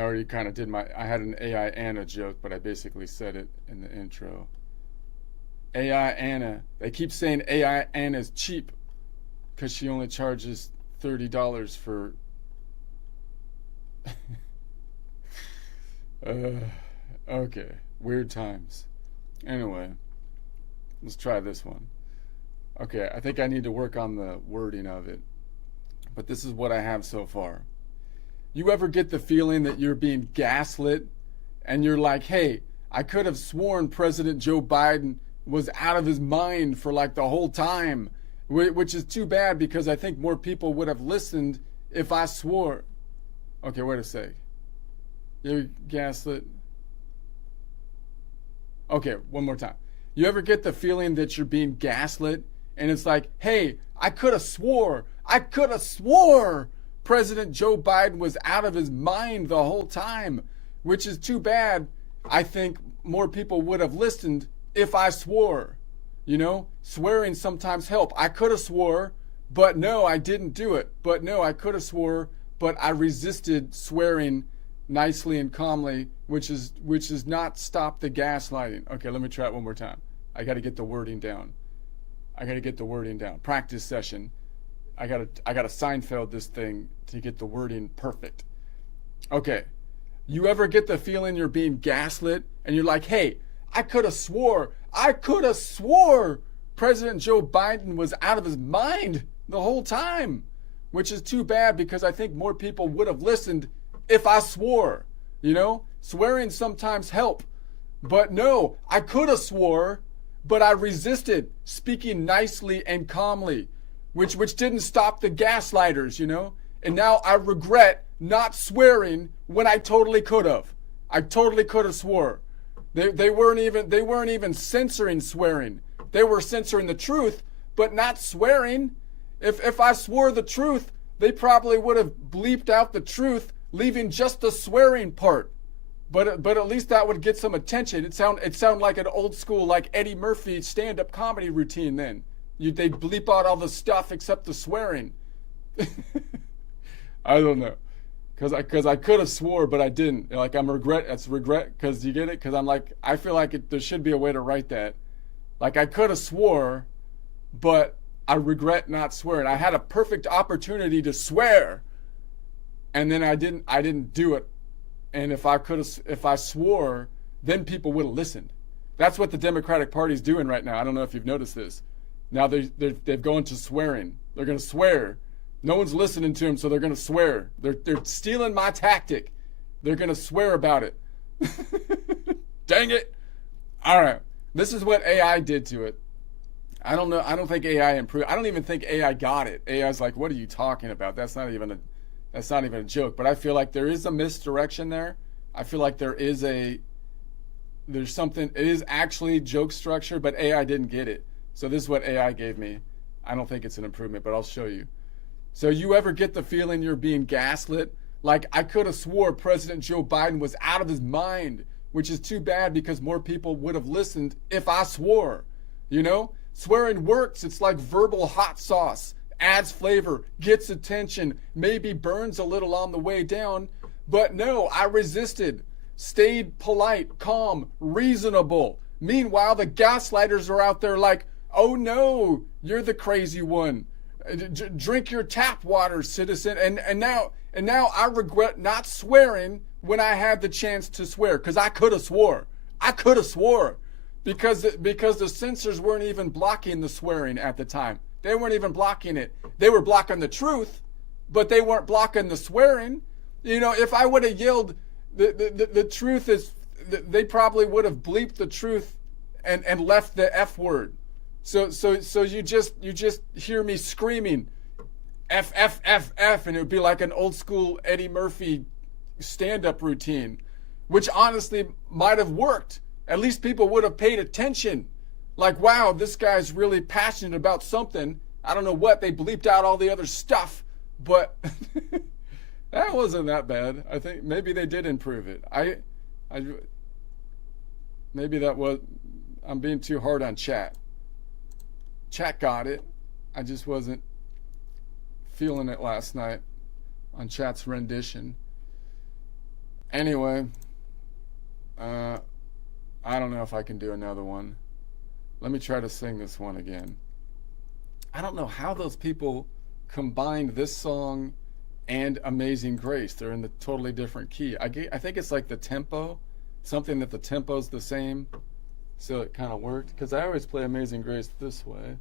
I already kind of did I had an AI Anna joke, but I basically said it in the intro. AI Anna. They keep saying AI Anna's cheap because she only charges $30 for. Okay, weird times. Anyway, let's try this one. Okay, I think I need to work on the wording of it, but this is what I have so far. You ever get the feeling that you're being gaslit and you're like, hey, I could have sworn President Joe Biden was out of his mind for like the whole time, which is too bad because I think more people would have listened if I swore. Okay, wait a sec. You're gaslit. Okay, one more time. You ever get the feeling that you're being gaslit and it's like, hey, I could have swore President Joe Biden was out of his mind the whole time, which is too bad. I think more people would have listened if I swore. You know, swearing sometimes help. I could have swore, but no, I didn't do it. But no, I could have swore, but I resisted swearing nicely and calmly, which is not stop the gaslighting. Okay, let me try it one more time. I got to get the wording down. Practice session. I gotta Seinfeld this thing to get the wording perfect. Okay. You ever get the feeling you're being gaslit and you're like, hey, I could have swore President Joe Biden was out of his mind the whole time, which is too bad because I think more people would have listened if I swore. You know, swearing sometimes help, but no, I could have swore, but I resisted speaking nicely and calmly, which didn't stop the gaslighters, you know? And now I regret not swearing when I totally could have. I totally could have swore. They weren't even censoring swearing. They were censoring the truth, but not swearing. If I swore the truth, they probably would have bleeped out the truth, leaving just the swearing part. But at least that would get some attention. It sound like an old school like Eddie Murphy stand-up comedy routine then. They bleep out all the stuff except the swearing. I don't know. Because I could have swore, but I didn't. Like, it's regret, because you get it? Because I'm like, I feel like there should be a way to write that. Like, I could have swore, but I regret not swearing. I had a perfect opportunity to swear, and then I didn't do it. And if I swore, then people would have listened. That's what the Democratic Party's doing right now. I don't know if you've noticed this. Now they've gone to swearing. They're going to swear. No one's listening to them, so they're going to swear. They're stealing my tactic. They're going to swear about it. Dang it. All right. This is what AI did to it. I don't know. I don't think AI improved. I don't even think AI got it. AI's like, what are you talking about? That's not even a joke. But I feel like there is a misdirection there. I feel like there's something. It is actually joke structure, but AI didn't get it. So this is what AI gave me. I don't think it's an improvement, but I'll show you. So you ever get the feeling you're being gaslit? Like, I could have swore President Joe Biden was out of his mind, which is too bad because more people would have listened if I swore. You know? Swearing works. It's like verbal hot sauce. Adds flavor, gets attention, maybe burns a little on the way down. But no, I resisted. Stayed polite, calm, reasonable. Meanwhile, the gaslighters are out there like, oh no, you're the crazy one. Drink your tap water, citizen. And now I regret not swearing when I had the chance to swear, because I could have swore. Because the censors weren't even blocking the swearing at the time. They weren't even blocking it. They were blocking the truth, but they weren't blocking the swearing. You know, if I would have yelled, the truth is, they probably would have bleeped the truth and left the F word. So you just hear me screaming F F F F, and it would be like an old school Eddie Murphy stand-up routine, which honestly might have worked. At least people would have paid attention. Like, wow, this guy's really passionate about something. I don't know what. They bleeped out all the other stuff, but that wasn't that bad. I think maybe they did improve it. Maybe that was, I'm being too hard on chat. Chat got it. I just wasn't feeling it last night on chat's rendition. Anyway, uh, I don't know if I can do another one. Let me try to sing this one again. I don't know how those people combined this song and Amazing Grace. They're in the totally different key. I think it's like the tempo, something that the tempo's the same, so it kind of worked. Because I always play Amazing Grace this way.